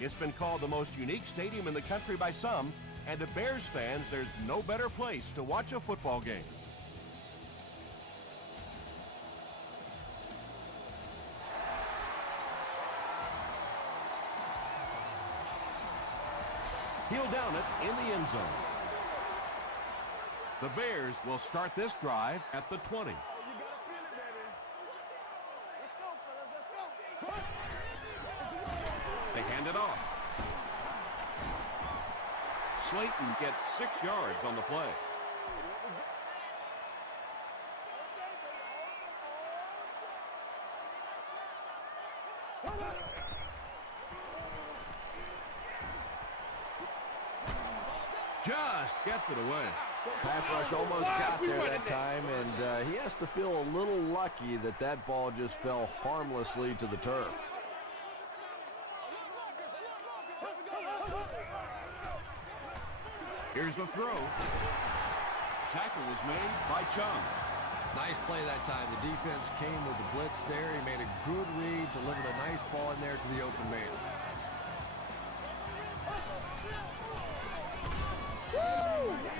It's been called the most unique stadium in the country by some, and to Bears fans, there's no better place to watch a football game. He'll down it in the end zone. The Bears will start this drive at the 20. They hand it off. Slayton gets 6 yards on the play. Just gets it away. Pass rush almost got there that time, and he has to feel a little lucky that that ball just fell harmlessly to the turf. Here's the throw. Tackle was made by Chung. Nice play that time. The defense came with the blitz there. He made a good read, delivered a nice ball in there to the open man.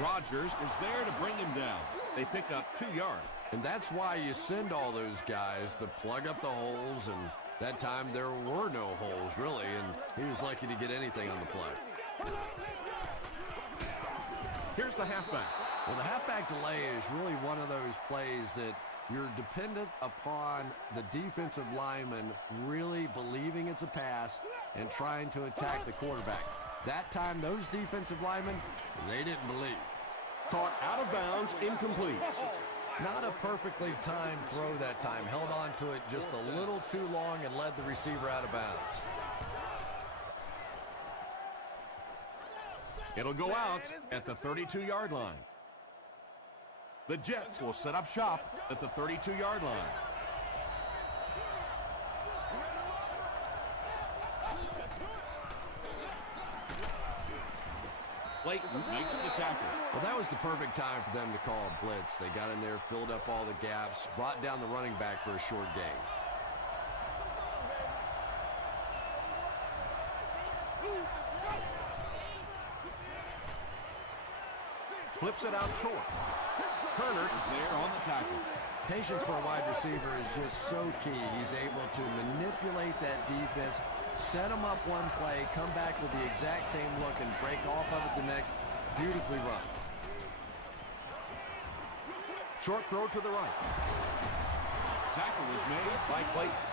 Rodgers is there to bring him down. They pick up 2 yards. And that's why you send all those guys to plug up the holes, and that time there were no holes, really, and he was lucky to get anything on the play. Here's the halfback. Well, the halfback delay is really one of those plays that you're dependent upon the defensive lineman really believing it's a pass and trying to attack the quarterback. That time, those defensive linemen, they didn't believe. Caught out of bounds, incomplete. Not a perfectly timed throw that time. Held on to it just a little too long and led the receiver out of bounds. It'll go out at the 32-yard line. The Jets will set up shop at the 32-yard line. Clayton makes the tackle. Well, that was the perfect time for them to call a blitz. They got in there, filled up all the gaps, brought down the running back for a short gain. Flips it out short. Turner is there on the tackle. Patience for a wide receiver is just so key. He's able to manipulate that defense, set them up one play, come back with the exact same look, and break off of it the next. Beautifully run. Short throw to the right. Tackle was made by Clayton.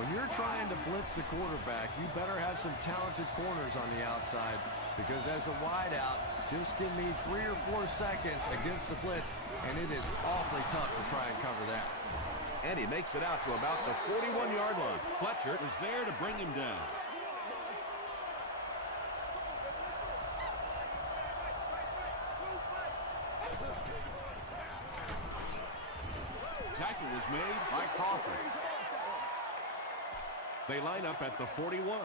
When you're trying to blitz the quarterback, you better have some talented corners on the outside, because as a wideout, just give me 3 or 4 seconds against the blitz, and it is awfully tough to try and cover that. And he makes it out to about the 41-yard line. Fletcher is there to bring him down. Tackle was made by Crawford. They line up at the 41.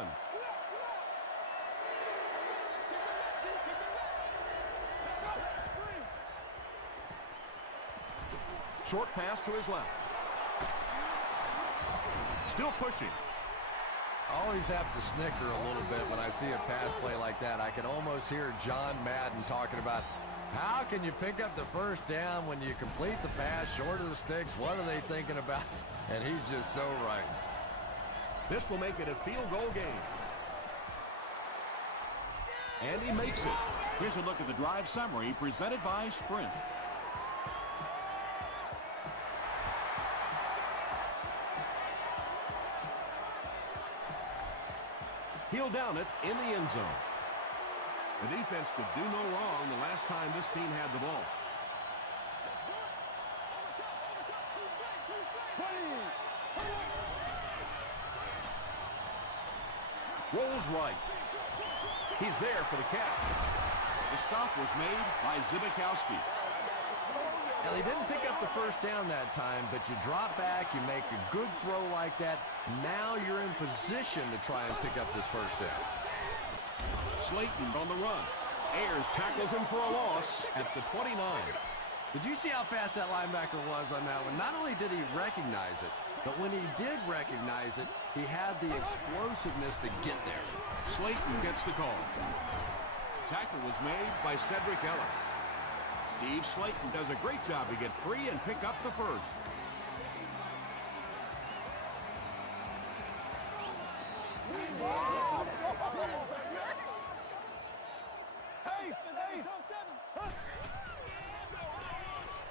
Short pass to his left. Still pushing. I always have to snicker a little bit when I see a pass play like that. I can almost hear John Madden talking about, how can you pick up the first down when you complete the pass short of the sticks? What are they thinking about? And he's just so right. This will make it a field goal game. And he makes it. Here's a look at the drive summary presented by Sprint. He'll down it in the end zone. The defense could do no wrong the last time this team had the ball. Rolls right. He's there for the catch. The stop was made by Zbikowski. Now, they didn't pick up the first down that time, but you drop back, you make a good throw like that. Now you're in position to try and pick up this first down. Slayton on the run. Ayers tackles him for a loss at the 29. Did you see how fast that linebacker was on that one? Not only did he recognize it, But when he did recognize it, he had the explosiveness to get there. Slayton gets the call. Tackle was made by Cedric Ellis. Steve Slayton does a great job to get free and pick up the first.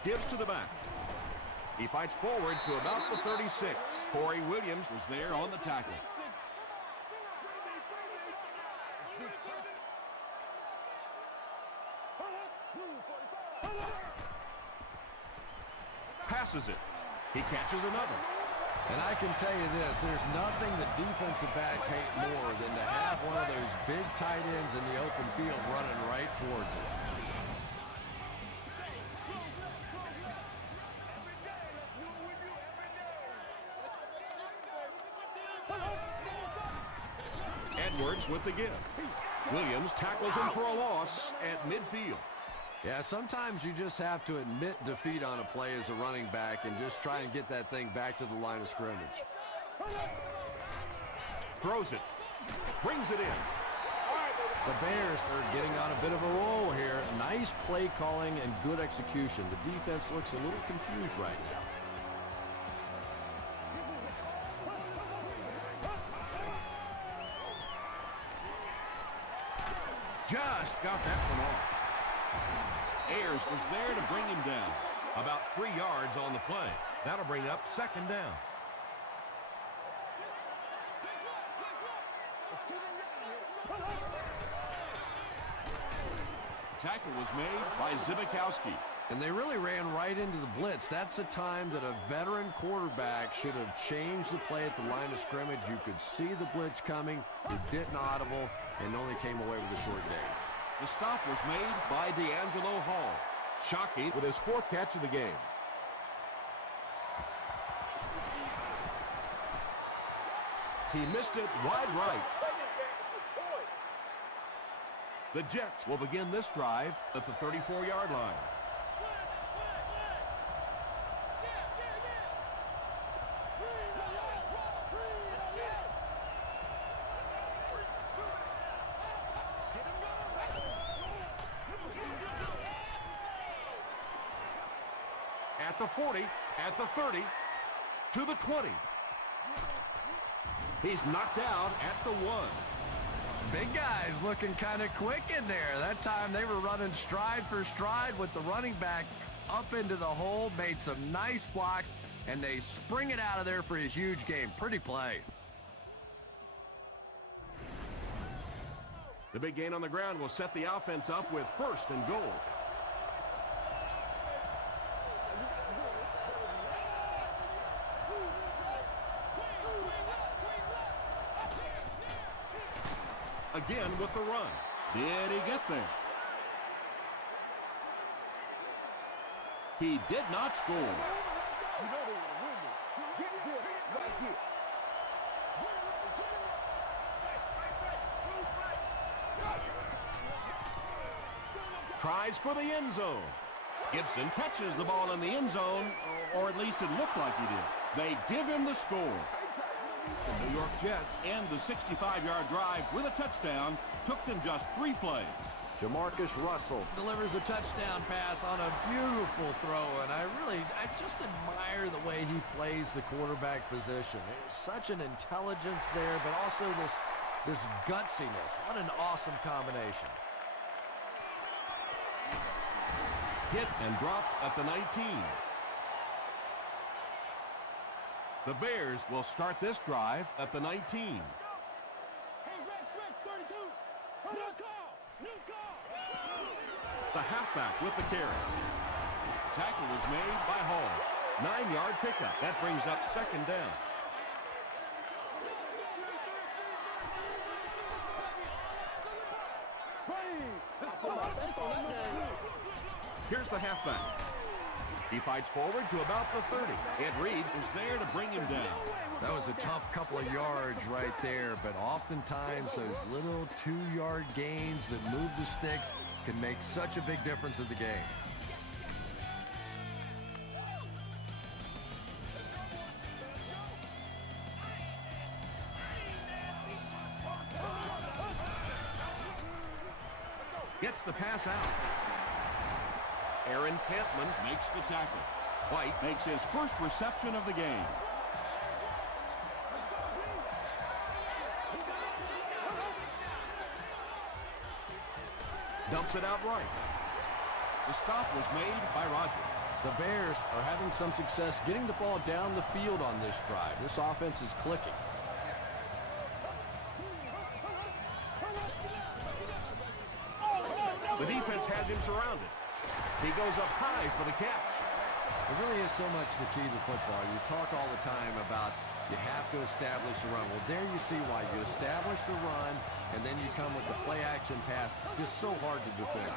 Gives to the back. He fights forward to about the 36. Corey Williams was there on the tackle. Passes it. He catches another. And I can tell you this, there's nothing the defensive backs hate more than to have one of those big tight ends in the open field running right towards it. Edwards with the give. Williams tackles him for a loss at midfield. Yeah, sometimes you just have to admit defeat on a play as a running back and just try and get that thing back to the line of scrimmage. Throws it. Brings it in. The Bears are getting on a bit of a roll here. Nice play calling and good execution. The defense looks a little confused right now. Just got that one off. Ayers was there to bring him down. About 3 yards on the play. That'll bring up second down. Tackle was made by Zibikowski. And they really ran right into the blitz. That's a time that a veteran quarterback should have changed the play at the line of scrimmage. You could see the blitz coming. It didn't audible and only came away with a short gain. The stop was made by D'Angelo Hall. Shockey with his 4th catch of the game. He missed it wide right. The Jets will begin this drive at the 34-yard line. At the 40, at the 30, to the 20. He's knocked out at the 1. Big guys looking kind of quick in there. That time they were running stride for stride with the running back up into the hole, made some nice blocks, and they spring it out of there for a huge gain. Pretty play. The big gain on the ground will set the offense up with 1st and goal. Again with the run. Did he get there? He did not score. Tries for the end zone. Gibson catches the ball in the end zone, or at least it looked like he did. They give him the score. The New York Jets end the 65-yard drive with a touchdown. Took them just 3 plays. Jamarcus Russell delivers a touchdown pass on a beautiful throw, and I just admire the way he plays the quarterback position. There's such an intelligence there, but also this gutsiness. What an awesome combination. Hit and dropped at the 19. The Bears will start this drive at the 19. Hey, Rex, 32. New call. The halfback with the carry. Tackle was made by Hall. 9-yard pickup. That brings up second down. Here's the halfback. He fights forward to about the 30. Ed Reed was there to bring him down. That was a tough couple of yards right there, but oftentimes those little 2-yard gains that move the sticks can make such a big difference in the game. Gets the pass out. Aaron Campman makes the tackle. White makes his first reception of the game. Dumps it out right. The stop was made by Rogers. The Bears are having some success getting the ball down the field on this drive. This offense is clicking. The defense has him surrounded. He goes up high for the catch. It really is so much the key to football. You talk all the time about you have to establish the run. Well, there you see why. You establish the run, and then you come with the play-action pass. Just so hard to defend.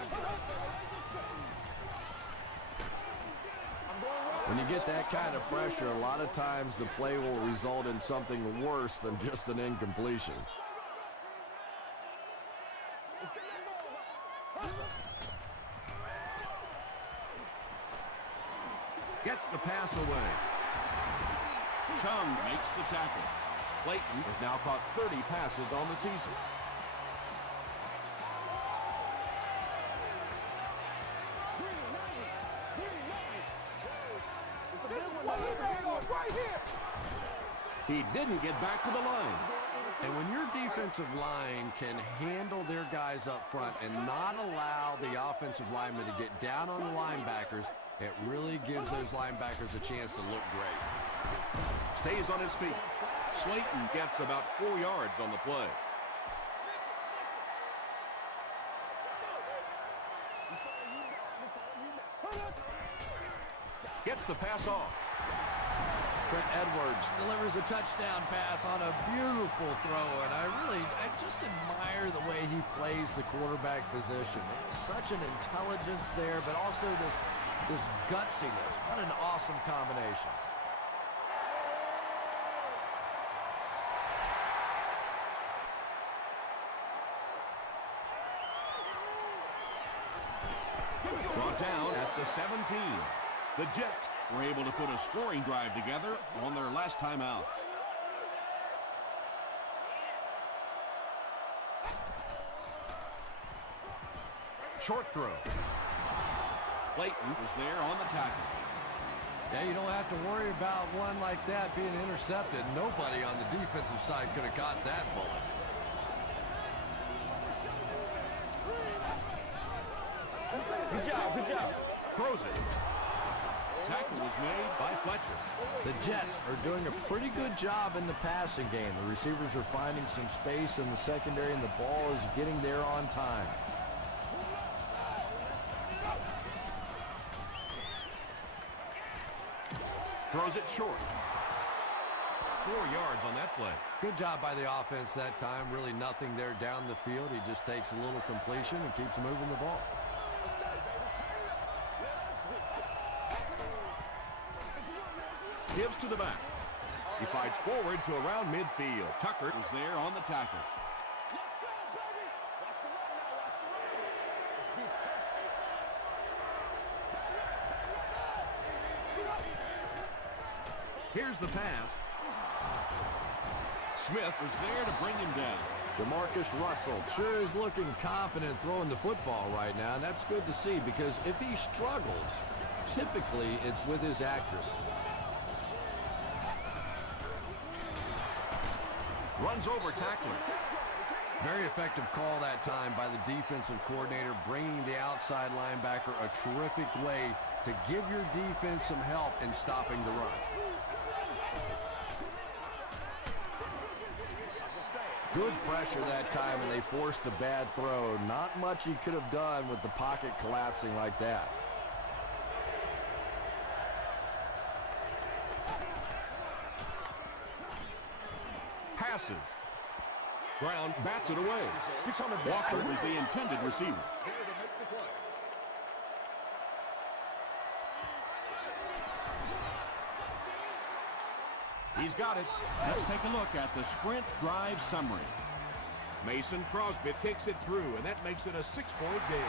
When you get that kind of pressure, a lot of times the play will result in something worse than just an incompletion. Gets the pass away. Chung makes the tackle. Clayton has now caught 30 passes on the season. He didn't get back to the line. And when your defensive line can handle their guys up front and not allow the offensive linemen to get down on the linebackers, it really gives those linebackers a chance to look great. Stays on his feet. Slayton gets about 4 yards on the play. Gets the pass off. Trent Edwards delivers a touchdown pass on a beautiful throw, and I just admire the way he plays the quarterback position. There's such an intelligence there, but also this gutsiness. What an awesome combination. Brought down at the 17. The Jets were able to put a scoring drive together on their last time out. Short throw. Clayton was there on the tackle. Yeah, you don't have to worry about one like that being intercepted. Nobody on the defensive side could have caught that bullet. Good job, good job. Throws it. Tackle was made by Fletcher. The Jets are doing a pretty good job in the passing game. The receivers are finding some space in the secondary, and the ball is getting there on time. Throws it short. 4 yards on that play. Good job by the offense that time. Really nothing there down the field. He just takes a little completion and keeps moving the ball. Gives to the back. He fights forward to around midfield. Tucker was there on the tackle. Here's the pass. Smith was there to bring him down. Jamarcus Russell sure is looking confident throwing the football right now, and that's good to see because if he struggles, typically it's with his accuracy. Runs over tackler. Very effective call that time by the defensive coordinator, bringing the outside linebacker a terrific way to give your defense some help in stopping the run. Good pressure that time, and they forced a bad throw. Not much he could have done with the pocket collapsing like that. Passes. Brown bats it away. Walker was the intended receiver. He's got it. Let's take a look at the sprint drive summary. Mason Crosby kicks it through, and that makes it a 6-point game.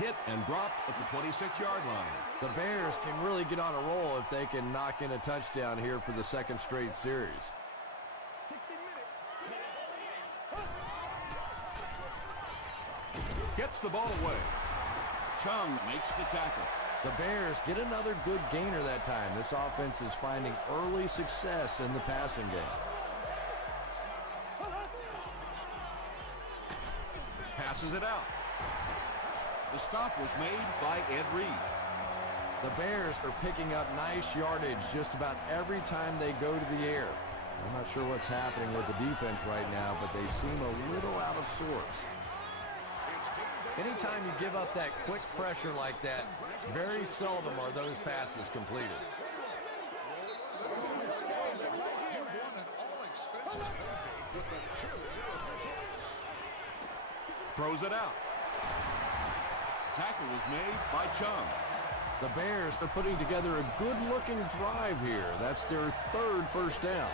Hit and dropped at the 26-yard line. The Bears can really get on a roll if they can knock in a touchdown here for the second straight series. 60 minutes. Gets the ball away. Chung makes the tackle. The Bears get another good gainer that time. This offense is finding early success in the passing game. Passes it out. The stop was made by Ed Reed. The Bears are picking up nice yardage just about every time they go to the air. I'm not sure what's happening with the defense right now, but they seem a little out of sorts. Anytime you give up that quick pressure like that, very seldom are those passes completed. Throws it out. Tackle was made by Chung. The Bears are putting together a good-looking drive here. That's their third first down.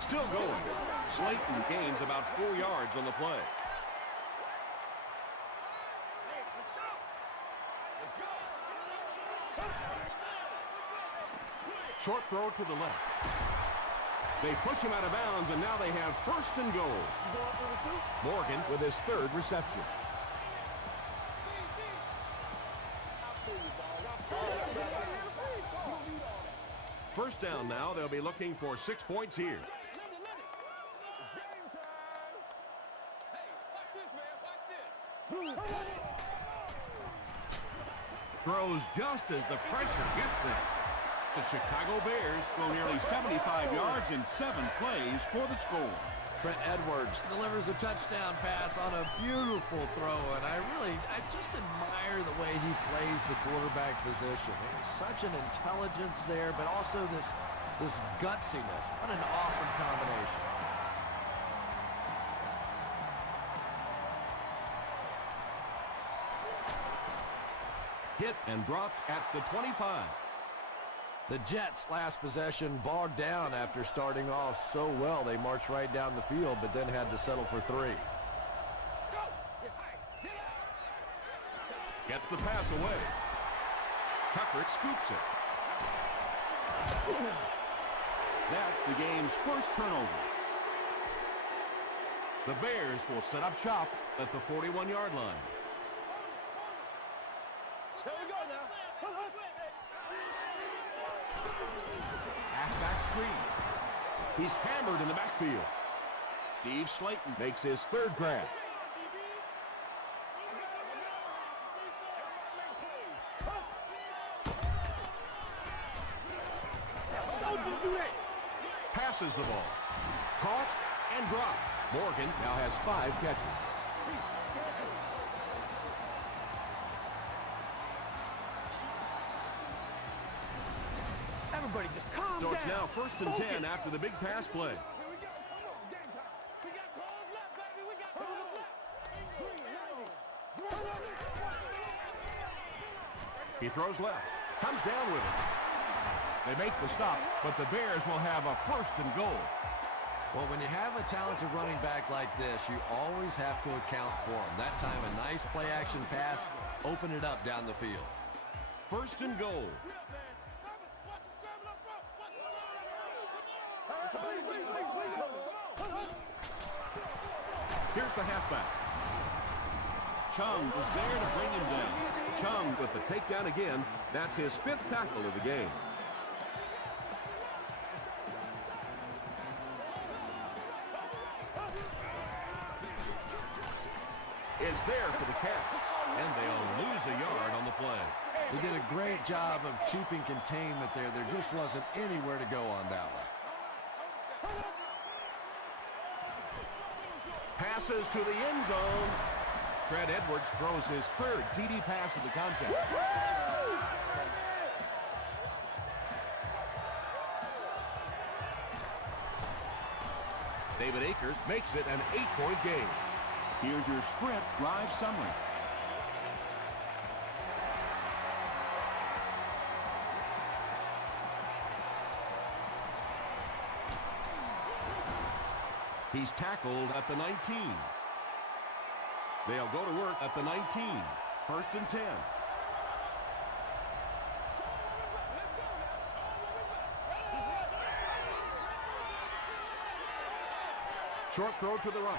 Still going. Slayton gains about 4 yards on the play. Short throw to the left. They push him out of bounds, and now they have first and goal. Morgan with his third reception. First down now. They'll be looking for 6 points here. Throws just as the pressure gets there. The Chicago Bears go nearly 75 yards in 7 plays for the score. Trent Edwards delivers a touchdown pass on a beautiful throw, and I just admire the way he plays the quarterback position. There's such an intelligence there, but also this gutsiness. What an awesome combination. Hit and dropped at the 25. The Jets' last possession bogged down after starting off so well. They marched right down the field, but then had to settle for 3. Gets the pass away. Tucker scoops it. That's the game's first turnover. The Bears will set up shop at the 41-yard line. Here we go now. Halfback screen. He's hammered in the backfield. Steve Slayton makes his third grab. Don't you do that. Passes the ball. Caught and dropped. Morgan now has 5 catches. Everybody just calm So down. it's now first and 10 after the big pass play. Here we go. Come on. Game time. We got calls left, baby. We got calls left. He throws left. Comes down with it. They make the stop, but the Bears will have a first and goal. Well, when you have a talented running back like this, you always have to account for him. That time, a nice play-action pass opened it up down the field. First and goal. Here's the halfback. Chung was there to bring him down. Chung with the takedown again. That's his 5th tackle of the game. Is there for the catch, and they'll lose a yard on the play. They did a great job of keeping containment there. There just wasn't anywhere to go on that one. Passes to the end zone. Trent Edwards throws his 3rd TD pass of the contest. David Akers makes it an 8-point game. Here's your sprint drive summary. He's tackled at the 19. They'll go to work at the 19. First and 10. Short throw to the right.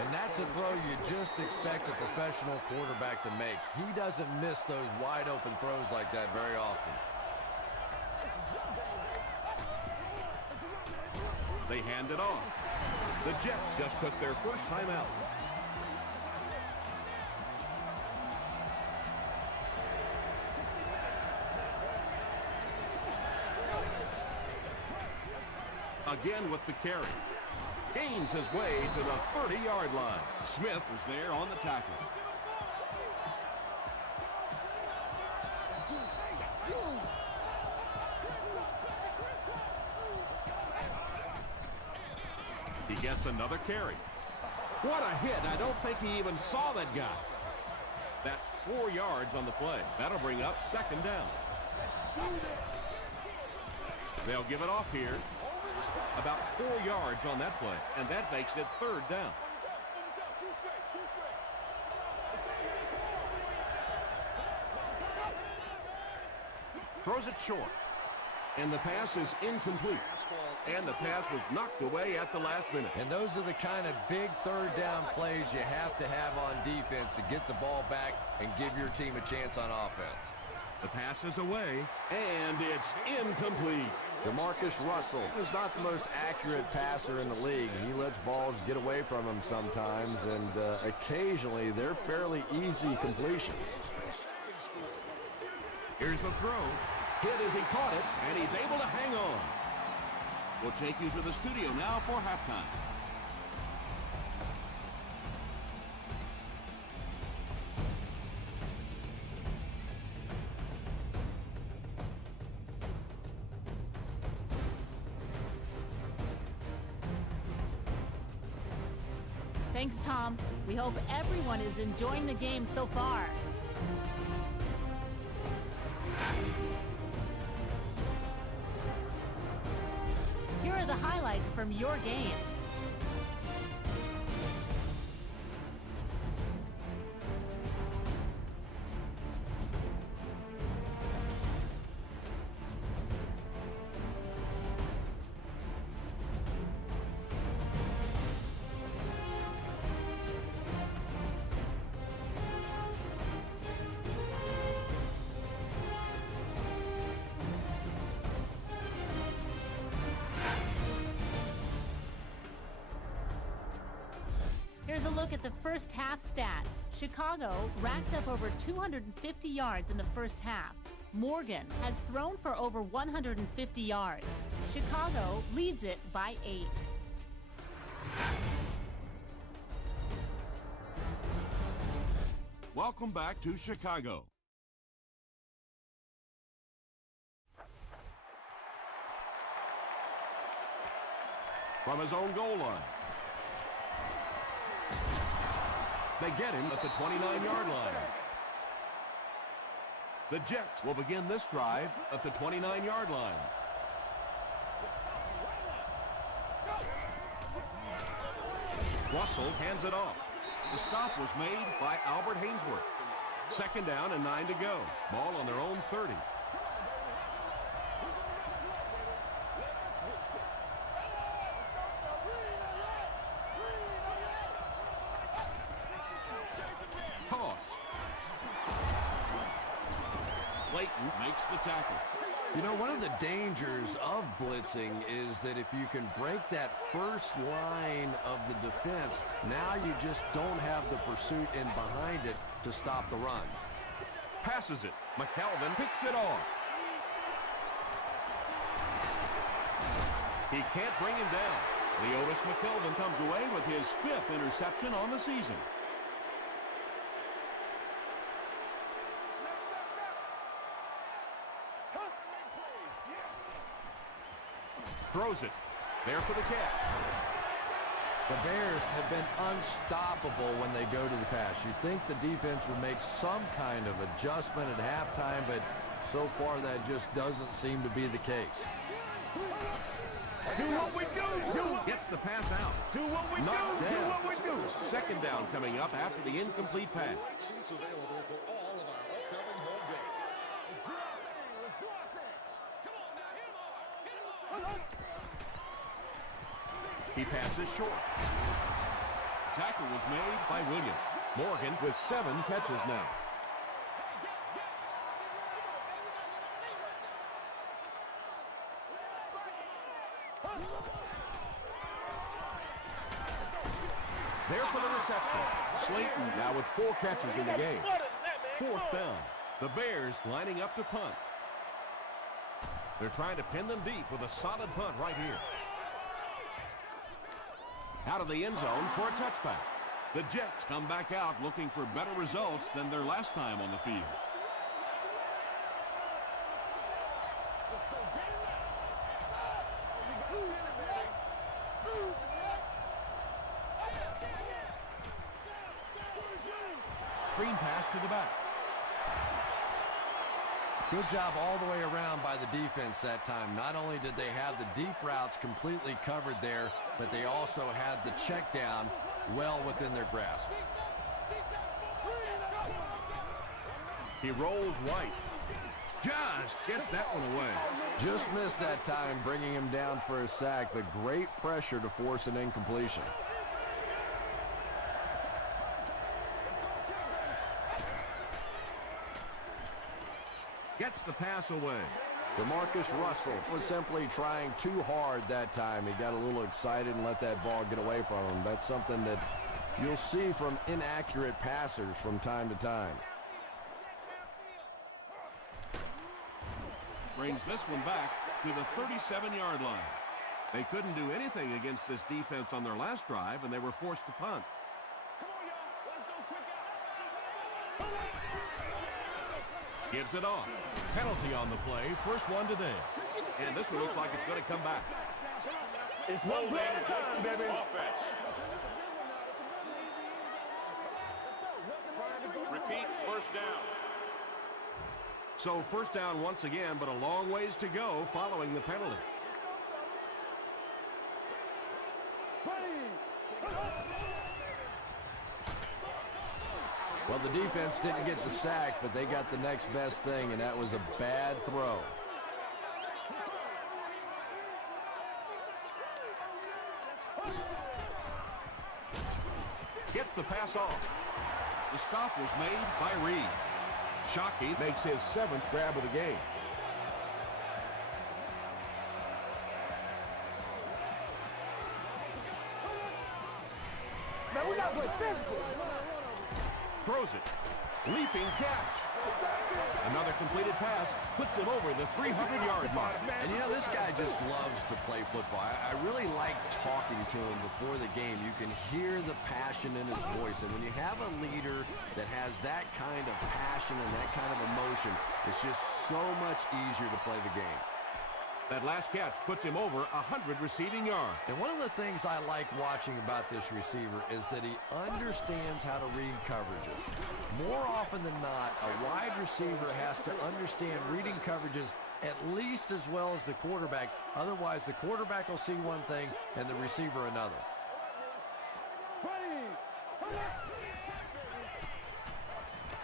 And that's a throw you just expect a professional quarterback to make. He doesn't miss those wide open throws like that very often. They hand it off. The Jets just took their first time out. Again with the carry. Gains his way to the 30-yard line. Smith was there on the tackle. He gets another carry. What a hit. I don't think he even saw that guy. That's 4 yards on the play. That'll bring up second down. They'll give it off here. About 4 yards on that play, and that makes it third down. Throws it short, and the pass is incomplete. And the pass was knocked away at the last minute. And those are the kind of big third down plays you have to have on defense to get the ball back and give your team a chance on offense. The pass is away, and it's incomplete. Jamarcus Russell is not the most accurate passer in the league. He lets balls get away from him sometimes, and occasionally they're fairly easy completions. Here's the throw. Hit as he caught it, and he's able to hang on. We'll take you to the studio now for halftime. Thanks, Tom. We hope everyone is enjoying the game so far. Here are the highlights from your game. Here's a look at the first half stats. Chicago racked up over 250 yards in the first half. Morgan has thrown for over 150 yards. Chicago leads it by 8. Welcome back to Chicago. From his own goal line. They get him at the 29-yard line. The Jets will begin this drive at the 29-yard line. Russell hands it off. The stop was made by Albert Hainsworth. Second down and 9 to go. Ball on their own 30. Toss. Clayton makes the tackle. You know, one of the dangers of blitzing is that if you can break that first line of the defense, now you just don't have the pursuit in behind it to stop the run. Passes it. McKelvin picks it off. He can't bring him down. Leotis McKelvin comes away with his 5th interception on the season. Throws it. There for the catch. The Bears have been unstoppable when they go to the pass. You think the defense would make some kind of adjustment at halftime, but so far that just doesn't seem to be the case. Do what we do. Gets the pass out. Do what we Knocked do. Do down. what we do. Second down coming up after the incomplete pass. Seats available for all of our upcoming home games. Let's do our thing. Come on now, hit him hard. Hit him hard. He passes short. Tackle was made by Williams. Morgan with 7 catches now. There for the reception. Slayton now with 4 catches in the game. Fourth down. The Bears lining up to punt. They're trying to pin them deep with a solid punt right here. Out of the end zone for a touchback. The Jets come back out looking for better results than their last time on the field. Screen pass to the back. Good job all the way around by the defense that time. Not only did they have the deep routes completely covered there, but they also had the check down well within their grasp. He rolls right. Just gets that one away. Just missed that time, bringing him down for a sack, but great pressure to force an incompletion. Gets the pass away. Jamarcus Russell was simply trying too hard that time. He got a little excited and let that ball get away from him. That's something that you'll see from inaccurate passers from time to time. Brings this one back to the 37-yard line. They couldn't do anything against this defense on their last drive, and they were forced to punt. Come on, y'all. Watch those quick outs. Gives it off. Penalty on the play. First one today. And this one looks like it's going to come back. It's one play at a time, baby. Offense. Repeat, first down. So first down once again, but a long ways to go following the penalty. Well, the defense didn't get the sack, but they got the next best thing, and that was a bad throw. Gets the pass off. The stop was made by Reed. Shockey makes his 7th grab of the game. Man, we got to play physical. Throws it. Leaping catch. Another completed pass puts him over the 300-yard mark. And you know, this guy just loves to play football. I really like talking to him before the game. You can hear the passion in his voice. And when you have a leader that has that kind of passion and that kind of emotion, it's just so much easier to play the game. That last catch puts him over 100 receiving yards. And one of the things I like watching about this receiver is that he understands how to read coverages. More often than not, a wide receiver has to understand reading coverages at least as well as the quarterback. Otherwise, the quarterback will see one thing and the receiver another.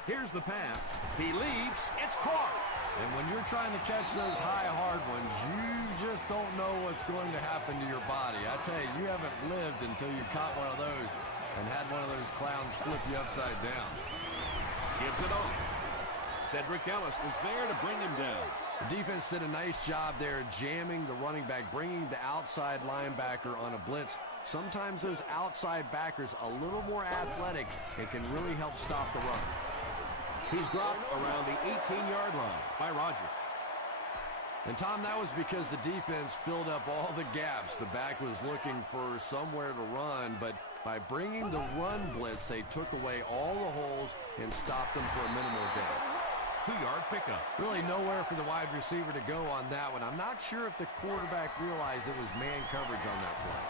Here's the pass. He leaps. It's caught. And when you're trying to catch those high, hard ones, you just don't know what's going to happen to your body. I tell you, you haven't lived until you caught one of those and had one of those clowns flip you upside down. Gives it off. Cedric Ellis was there to bring him down. The defense did a nice job there jamming the running back, bringing the outside linebacker on a blitz. Sometimes those outside backers a little more athletic and can really help stop the run. He's dropped around the 18-yard line by Roger. And, Tom, that was because the defense filled up all the gaps. The back was looking for somewhere to run, but by bringing the run blitz, they took away all the holes and stopped them for a minimal gain. 2-yard pickup. Really nowhere for the wide receiver to go on that one. I'm not sure if the quarterback realized it was man coverage on that play.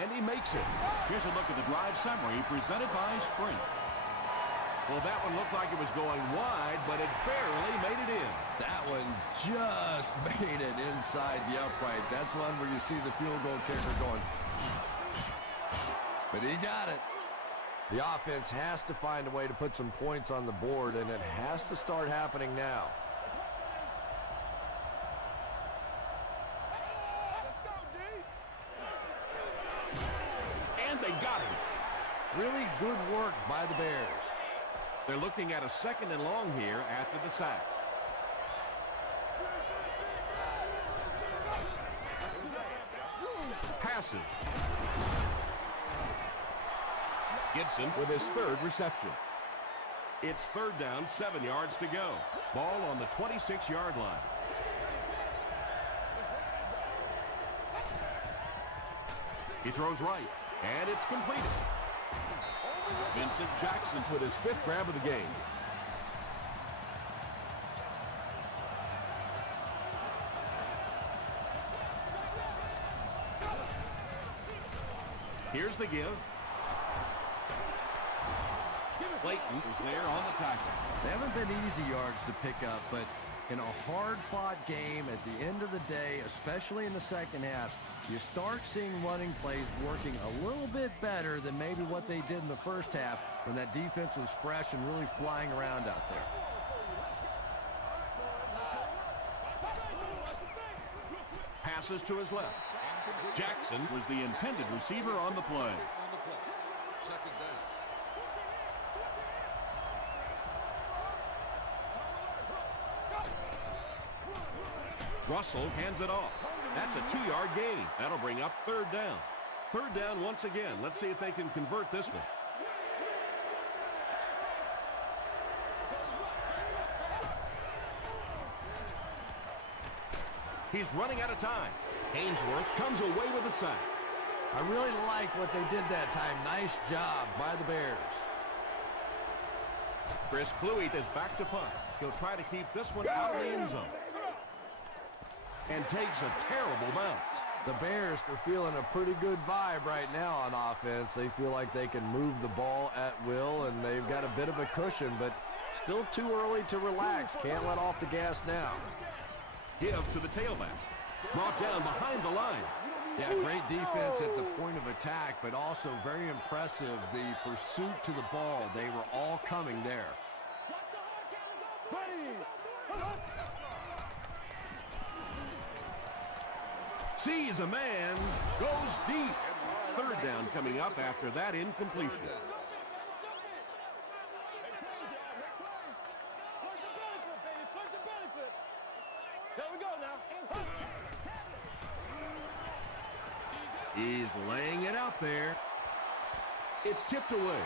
And he makes it. Here's a look at the drive summary presented by Sprint. Well, that one looked like it was going wide, but it barely made it in. That one just made it inside the upright. That's one where you see the field goal kicker going, but he got it. The offense has to find a way to put some points on the board, and it has to start happening now. And they got him. Really good work by the Bears. They're looking at a 2nd and long here after the sack. Passes. Gibson with his 3rd reception. It's 3rd down, 7 yards to go. Ball on the 26-yard line. He throws right, and it's completed. Vincent Jackson with his 5th grab of the game. Here's the give. Clayton is there on the tackle. They haven't been easy yards to pick up, but in a hard-fought game at the end of the day, especially in the second half, you start seeing running plays working a little bit better than maybe what they did in the first half when that defense was fresh and really flying around out there. Passes to his left. Jackson was the intended receiver on the play. Second down. Russell hands it off. That's a 2-yard gain. That'll bring up 3rd down. 3rd down once again. Let's see if they can convert this one. He's running out of time. Ainsworth comes away with a sack. I really like what they did that time. Nice job by the Bears. Chris Kluit is back to punt. He'll try to keep this one out of the end zone. And takes a terrible bounce. The Bears are feeling a pretty good vibe right now on offense. They feel like they can move the ball at will, and they've got a bit of a cushion, but still too early to relax. Can't let off the gas now. Give to the tailback. Brought down behind the line. Yeah, great defense at the point of attack, but also very impressive, the pursuit to the ball. They were all coming there. Sees a man, goes deep. 3rd down coming up after that incompletion. There we go now. He's laying it out there. It's tipped away,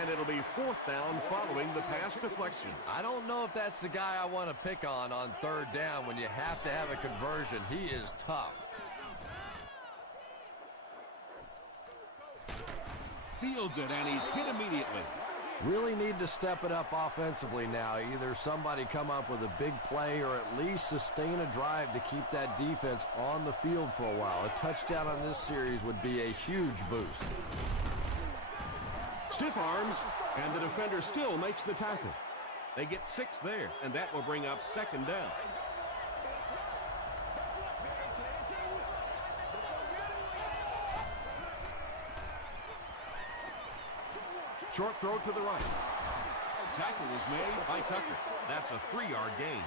and it'll be 4th down following the pass deflection. I don't know if that's the guy I want to pick on 3rd down when you have to have a conversion. He is tough. Fields it, and he's hit immediately. Really need to step it up offensively now. Either somebody come up with a big play or at least sustain a drive to keep that defense on the field for a while. A touchdown on this series would be a huge boost. Stiff arms, and the defender still makes the tackle. They get 6 there, and that will bring up 2nd down. Short throw to the right. Tackle is made by Tucker. That's a 3-yard gain.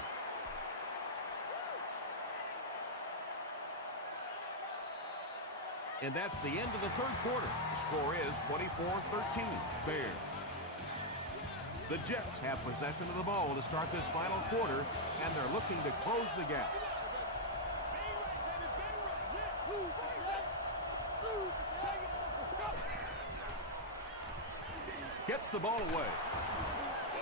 And that's the end of the 3rd quarter. The score is 24-13, Bears. The Jets have possession of the ball to start this final quarter, and they're looking to close the gap. Gets the ball away.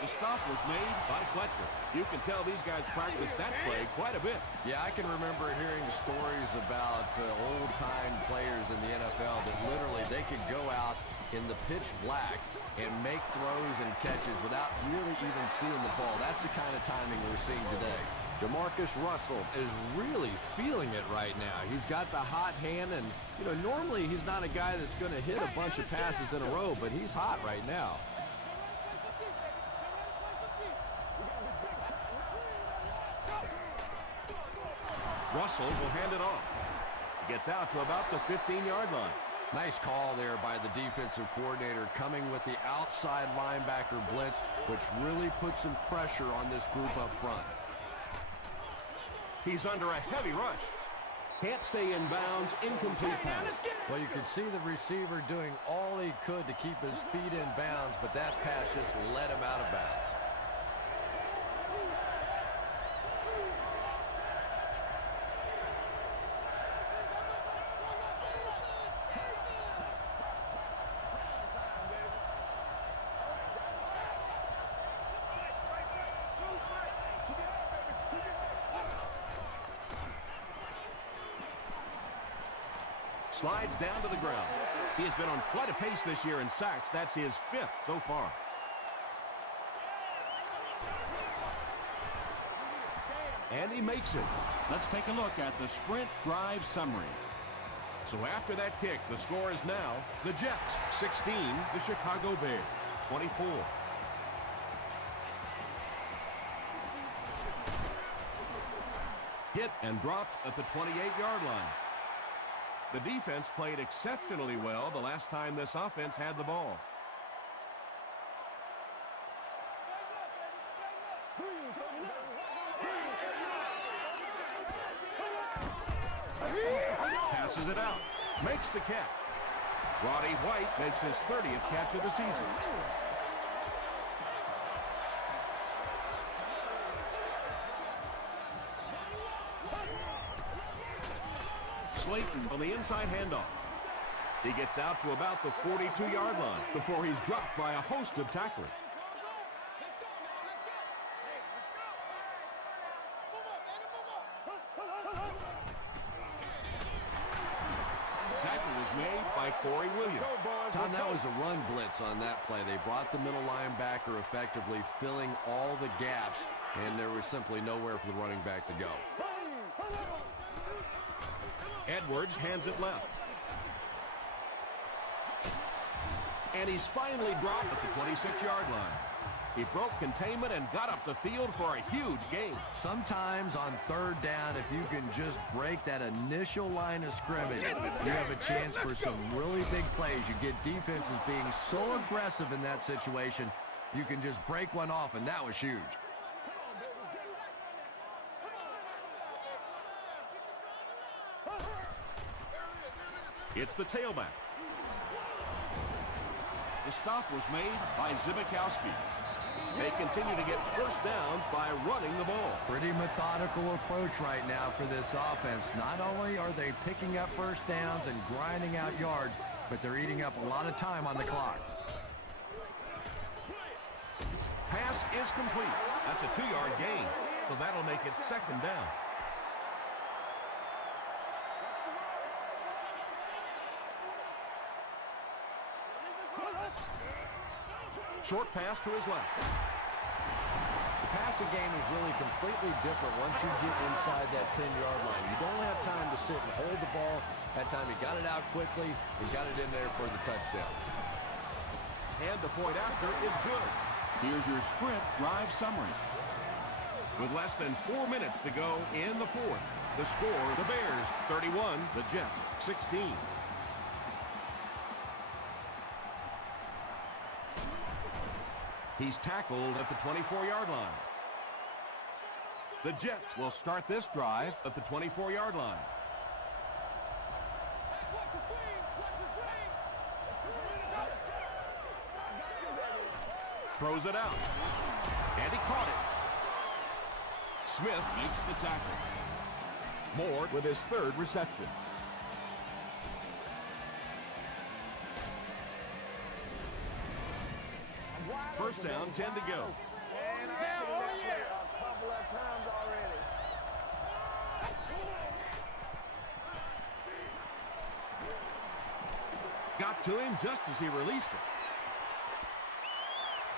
The stop was made by Fletcher. You can tell these guys practiced that play quite a bit. Yeah, I can remember hearing stories about old-time players in the NFL that literally they could go out in the pitch black and make throws and catches without really even seeing the ball. That's the kind of timing we're seeing today. Jamarcus Russell is really feeling it right now. He's got the hot hand, and normally he's not a guy that's going to hit a bunch of passes in a row, but he's hot right now. Russell will hand it off. He gets out to about the 15-yard line. Nice call there by the defensive coordinator, coming with the outside linebacker blitz, which really puts some pressure on this group up front. He's under a heavy rush. Can't stay in bounds, incomplete pass. Well, you could see the receiver doing all he could to keep his feet in bounds, but that pass just let him out of bounds. Slides down to the ground. He has been on quite a pace this year in sacks. That's his 5th so far. And he makes it. Let's take a look at the sprint drive summary. So after that kick, the score is now the Jets 16, the Chicago Bears 24. Hit and dropped at the 28-yard line. The defense played exceptionally well the last time this offense had the ball. Passes it out. Makes the catch. Roddy White makes his 30th catch of the season. Slayton on the inside handoff. He gets out to about the 42-yard line before he's dropped by a host of tacklers. Tackle was made by Corey Williams. Tom, that was a run blitz on that play. They brought the middle linebacker effectively filling all the gaps, and there was simply nowhere for the running back to go. Edwards hands it left. And he's finally dropped at the 26-yard line. He broke containment and got up the field for a huge gain. Sometimes on third down, if you can just break that initial line of scrimmage, you have a chance for some really big plays. You get defenses being so aggressive in that situation, you can just break one off, and that was huge. It's the tailback. The stop was made by Zbikowski. They continue to get first downs by running the ball. Pretty methodical approach right now for this offense. Not only are they picking up first downs and grinding out yards, but they're eating up a lot of time on the clock. Pass is complete. That's a 2-yard gain, so that'll make it second down. Short pass to his left. The passing game is really completely different once you get inside that 10-yard line. You don't have time to sit and hold the ball. That time he got it out quickly and got it in there for the touchdown. And the point after is good. Here's your sprint drive summary. With less than 4 minutes to go in the fourth, the score, the Bears 31, the Jets 16. He's tackled at the 24-yard line. The Jets will start this drive at the 24-yard line. Throws it out. And he caught it. Smith makes the tackle. Moore with his 3rd reception. First down, 10 to go. And a couple of times already. Got to him just as he released it.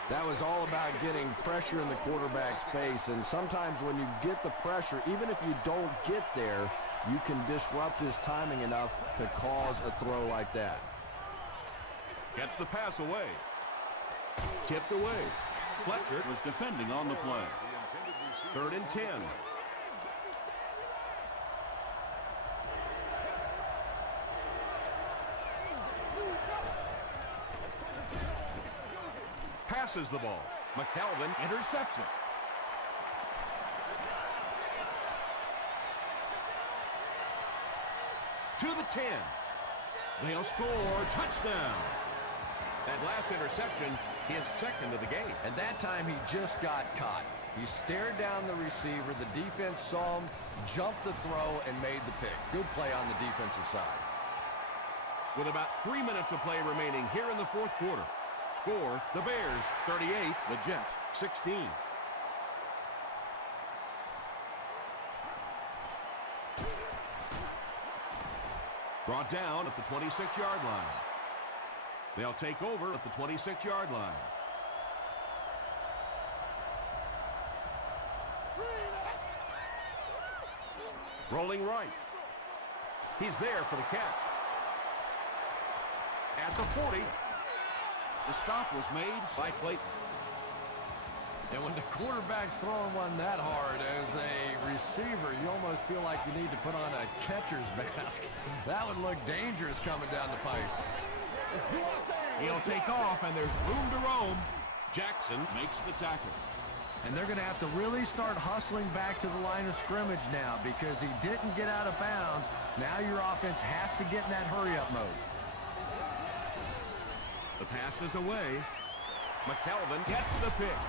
That was all about getting pressure in the quarterback's face, and sometimes when you get the pressure, even if you don't get there, you can disrupt his timing enough to cause a throw like that. Gets the pass away. Tipped away. Fletcher was defending on the play. 3rd and 10. misses the ball. McKelvin intercepts it. To the 10. They'll score. Touchdown. That last interception, his second of the game. And that time he just got caught. He stared down the receiver. The defense saw him, jumped the throw, and made the pick. Good play on the defensive side. With about 3 minutes of play remaining here in the fourth quarter. Score, the Bears 38, the Jets 16. Brought down at the 26-yard line. They'll take over at the 26-yard line. Rolling right. He's there for the catch. At the 40. The stop was made by Clayton. And when the quarterback's throwing one that hard as a receiver, you almost feel like you need to put on a catcher's mask. That would look dangerous coming down the pipe. He'll take off, and there's room to roam. Jackson makes the tackle. And they're going to have to really start hustling back to the line of scrimmage now because he didn't get out of bounds. Now your offense has to get in that hurry-up mode. The pass is away. McKelvin gets the pick.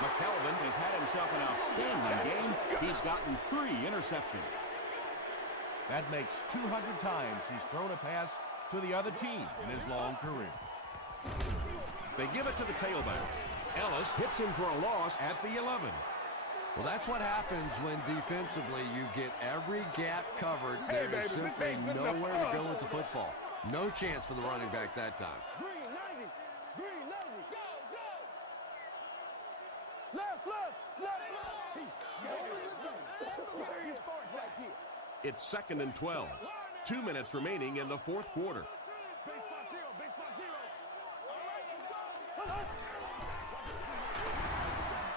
McKelvin has had himself an outstanding game. He's gotten 3 interceptions. That makes 200 times he's thrown a pass to the other team in his long career. They give it to the tailback. Ellis hits him for a loss at the 11. Well, that's what happens when defensively you get every gap covered. There is simply nowhere to go with the football. No chance for the running back that time. Green 90. Green 90. Go, go. Left, left, left, left. He's scared. He's forward right here. It's 2nd and 12. 2 minutes remaining in the fourth quarter. Base spot zero. Base spot zero.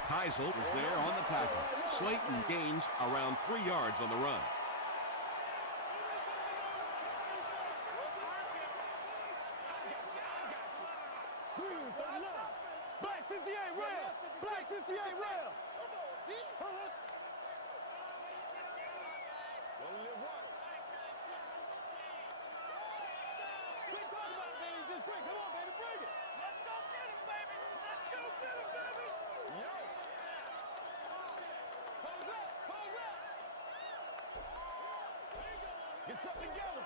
Heisel is there on the tackle. Slayton gains around 3 yards on the run. Green 39. Black 58 rail. Black 58 rail. Only live once. Quit talking about it, baby. Just bring. Come on, baby. Bring it. Let's go get him, baby. Let's go get him, baby. Yo. Pose up. Pose up. Get something together.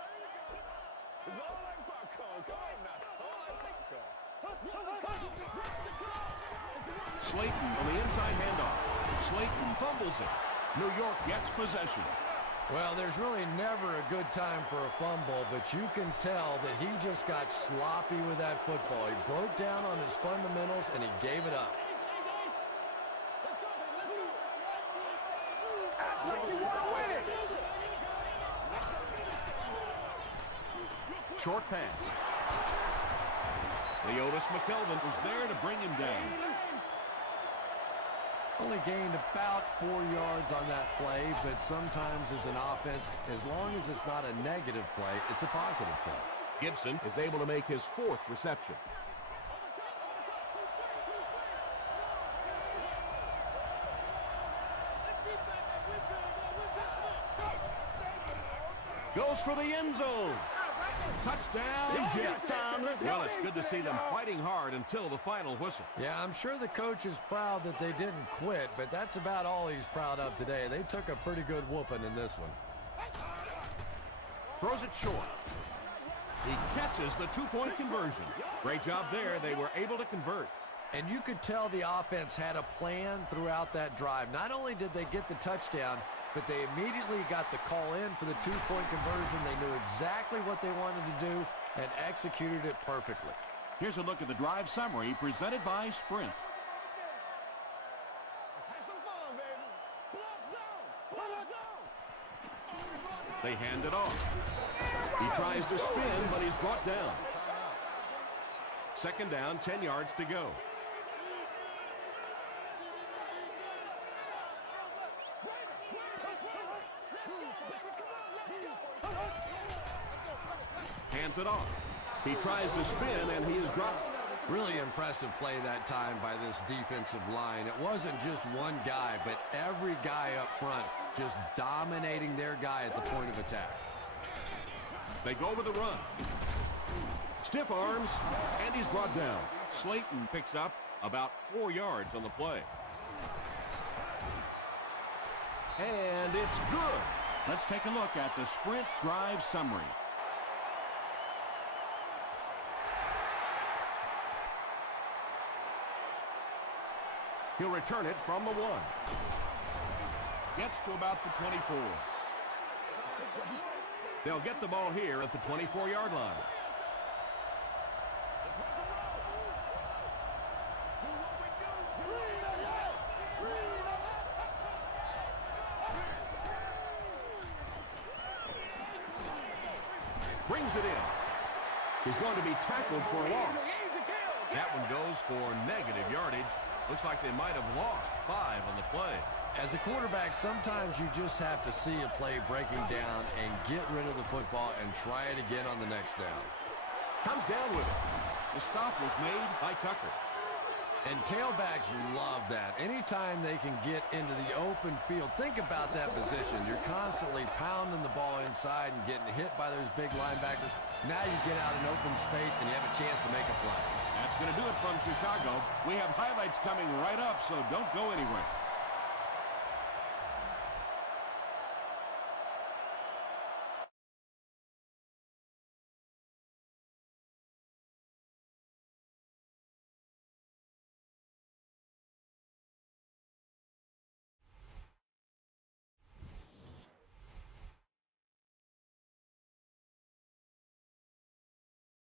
It's all like popcorn. Come on now. It's all like popcorn. Slayton on the inside handoff. Slayton fumbles it. New York gets possession. Well, there's really never a good time for a fumble, but you can tell that he just got sloppy with that football. He broke down on his fundamentals, and he gave it up. Short pass. Leotis McKelvin was there to bring him down. Only gained about 4 yards on that play, but sometimes as an offense, as long as it's not a negative play, it's a positive play. Gibson is able to make his 4th reception. Goes for the end zone. Touchdown, Jets. Well, it's good to see them fighting hard until the final whistle. Yeah, I'm sure the coach is proud that they didn't quit, but that's about all he's proud of today. They took a pretty good whooping in this one. Throws it short. He catches the 2-point conversion. Great job there. They were able to convert. And you could tell the offense had a plan throughout that drive. Not only did they get the touchdown, but they immediately got the call in for the 2-point conversion. They knew exactly what they wanted to do and executed it perfectly. Here's a look at the drive summary presented by Sprint. Let's have some fun, baby. Block zone. Block zone. They hand it off. He tries to spin, but he's brought down. 2nd down, 10 yards to go. Hands it off. He tries to spin, and he is dropped. Really impressive play that time by this defensive line. It wasn't just one guy, but every guy up front just dominating their guy at the point of attack. They go with the run. Stiff arms, and he's brought down. Slayton picks up about 4 yards on the play. And it's good. Let's take a look at the sprint drive summary. He'll return it from the 1. Gets to about the 24. They'll get the ball here at the 24-yard line. Brings it in. He's going to be tackled for a loss. That one goes for negative yardage. Looks like they might have lost 5 on the play. As a quarterback, sometimes you just have to see a play breaking down and get rid of the football and try it again on the next down. Comes down with it. The stop was made by Tucker. And tailbacks love that. Anytime they can get into the open field, think about that position. You're constantly pounding the ball inside and getting hit by those big linebackers. Now you get out in open space and you have a chance to make a play. That's going to do it from Chicago. We have highlights coming right up, so don't go anywhere.